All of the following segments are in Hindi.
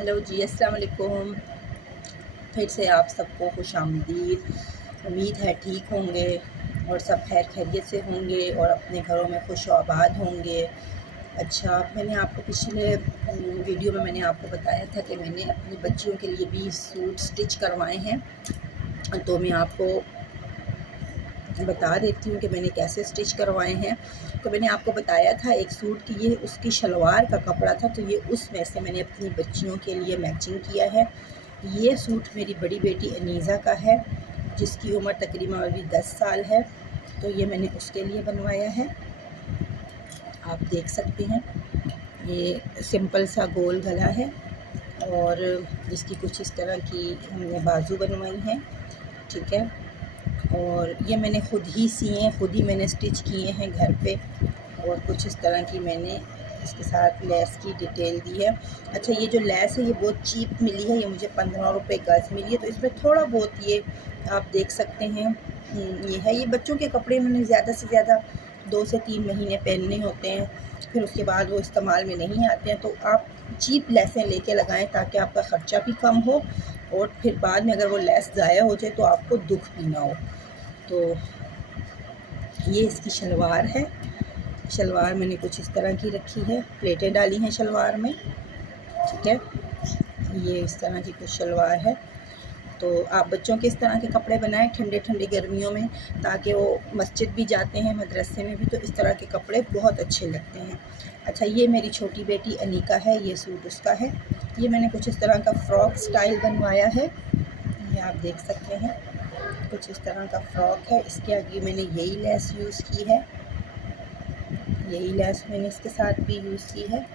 हेलो जी, अस्सलाम वालेकुम। फिर से आप सबको खुशामदीद। उम्मीद है ठीक होंगे और सब खैर खैरियत से होंगे और अपने घरों में खुश व आबाद होंगे। अच्छा, मैंने आपको पिछले वीडियो में मैंने आपको बताया था कि मैंने अपनी बच्चियों के लिए भी सूट स्टिच करवाए हैं, तो मैं आपको बता देती हूँ कि मैंने कैसे स्टिच करवाए हैं। तो मैंने आपको बताया था एक सूट की ये उसकी शलवार का कपड़ा था, तो ये उसमें से मैंने अपनी बच्चियों के लिए मैचिंग किया है। ये सूट मेरी बड़ी बेटी अनीज़ा का है, जिसकी उम्र तकरीबन अभी 10 साल है, तो ये मैंने उसके लिए बनवाया है। आप देख सकते हैं, ये सिंपल सा गोल गला है और इसकी कुछ इस तरह की हमने बाजू बनवाई हैं, ठीक है। और ये मैंने ख़ुद ही सिए, ख़ुद ही मैंने स्टिच किए हैं घर पे, और कुछ इस तरह की मैंने इसके साथ लेस की डिटेल दी है। अच्छा, ये जो लेस है ये बहुत चीप मिली है, ये मुझे 15 रुपये गज़ मिली है, तो इसमें थोड़ा बहुत ये आप देख सकते हैं ये है। ये बच्चों के कपड़े मैंने ज़्यादा से ज़्यादा 2 से 3 महीने पहनने होते हैं, फिर उसके बाद वो इस्तेमाल में नहीं आते हैं। तो आप चीप लेसें लेके लगाएं ताकि आपका ख़र्चा भी कम हो और फिर बाद में अगर वो लेस ज़ाया हो जाए तो आपको दुख भी ना हो। तो ये इसकी शलवार है। शलवार मैंने कुछ इस तरह की रखी है, प्लेटें डाली हैं शलवार में, ठीक है। ये इस तरह की कुछ शलवार है। तो आप बच्चों के इस तरह के कपड़े बनाएं ठंडे ठंडी गर्मियों में, ताकि वो मस्जिद भी जाते हैं, मदरसे में भी, तो इस तरह के कपड़े बहुत अच्छे लगते हैं। अच्छा, ये मेरी छोटी बेटी अनीका है, ये सूट उसका है। ये मैंने कुछ इस तरह का फ़्रॉक स्टाइल बनवाया है, ये आप देख सकते हैं, कुछ इस तरह का फ़्रॉक है। इसके आगे मैंने यही लेस यूज़ की है, यही लेस मैंने इसके साथ भी यूज़ की है।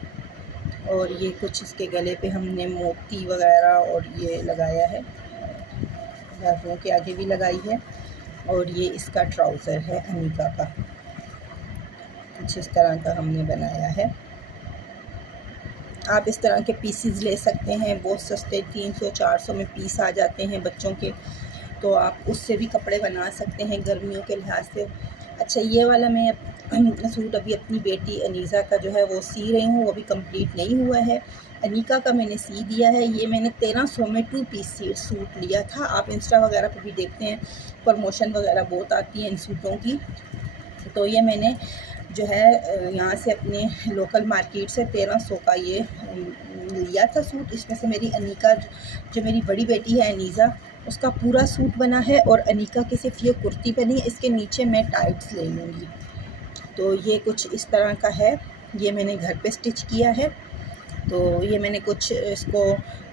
और ये कुछ इसके गले पे हमने मोती वगैरह और ये लगाया है, बाजुओं के आगे भी लगाई है। और ये इसका ट्राउज़र है अनीका का, कुछ इस तरह का हमने बनाया है। आप इस तरह के पीसीज ले सकते हैं, बहुत सस्ते 300-400 में पीस आ जाते हैं बच्चों के, तो आप उससे भी कपड़े बना सकते हैं गर्मियों के लिहाज से। अच्छा, ये वाला मैं सूट अभी अपनी बेटी अनीज़ा का जो है वो सी रही हूँ, वो भी कंप्लीट नहीं हुआ है। अनीका का मैंने सी दिया है। ये मैंने 1300 में 2 पीस सूट लिया था। आप इंस्टा वगैरह पर भी देखते हैं, प्रमोशन वगैरह बहुत आती है इन सूटों की। तो ये मैंने जो है यहाँ से अपने लोकल मार्केट से 1300 का ये लिया था सूट। इसमें से मेरी अनीका जो मेरी बड़ी बेटी है अनीज़ा, उसका पूरा सूट बना है और अनीका की सिर्फ ये कुर्ती बनी है। इसके नीचे मैं टाइट्स ले लूँगी। तो ये कुछ इस तरह का है, ये मैंने घर पे स्टिच किया है। तो ये मैंने कुछ इसको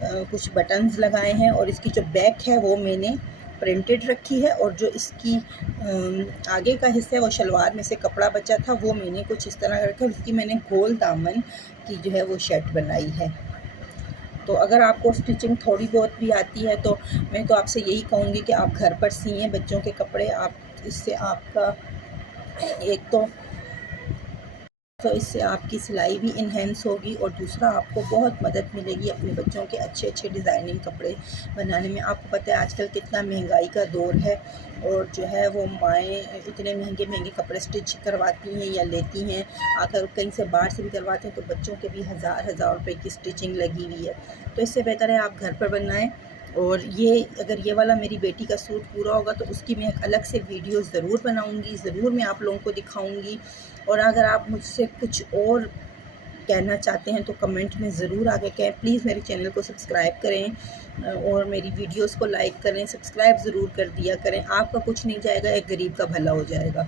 कुछ बटन्स लगाए हैं और इसकी जो बैक है वो मैंने प्रिंटेड रखी है, और जो इसकी आगे का हिस्सा है वो शलवार में से कपड़ा बचा था, वो मैंने कुछ इस तरह रखा। उसकी मैंने गोल दामन की जो है वो शर्ट बनाई है। तो अगर आपको स्टिचिंग थोड़ी बहुत भी आती है तो मैं तो आपसे यही कहूँगी कि आप घर पर सिएं बच्चों के कपड़े। आप इससे आपका एक तो इससे आपकी सिलाई भी इन्हेंस होगी, और दूसरा आपको बहुत मदद मिलेगी अपने बच्चों के अच्छे अच्छे डिज़ाइनिंग कपड़े बनाने में। आपको पता है आजकल कितना महंगाई का दौर है, और जो है वो माएँ इतने महंगे महंगे कपड़े स्टिच करवाती हैं या लेती हैं, आकर कहीं से बाहर से भी करवाते हैं, तो बच्चों के भी हज़ार रुपए की स्टिचिंग लगी हुई है। तो इससे बेहतर है आप घर पर बनाएँ। और ये अगर ये वाला मेरी बेटी का सूट पूरा होगा तो उसकी मैं एक अलग से वीडियो ज़रूर बनाऊंगी, ज़रूर मैं आप लोगों को दिखाऊंगी। और अगर आप मुझसे कुछ और कहना चाहते हैं तो कमेंट में ज़रूर आगे कहें। प्लीज़ मेरे चैनल को सब्सक्राइब करें और मेरी वीडियोस को लाइक करें, सब्सक्राइब ज़रूर कर दिया करें। आपका कुछ नहीं जाएगा, एक गरीब का भला हो जाएगा।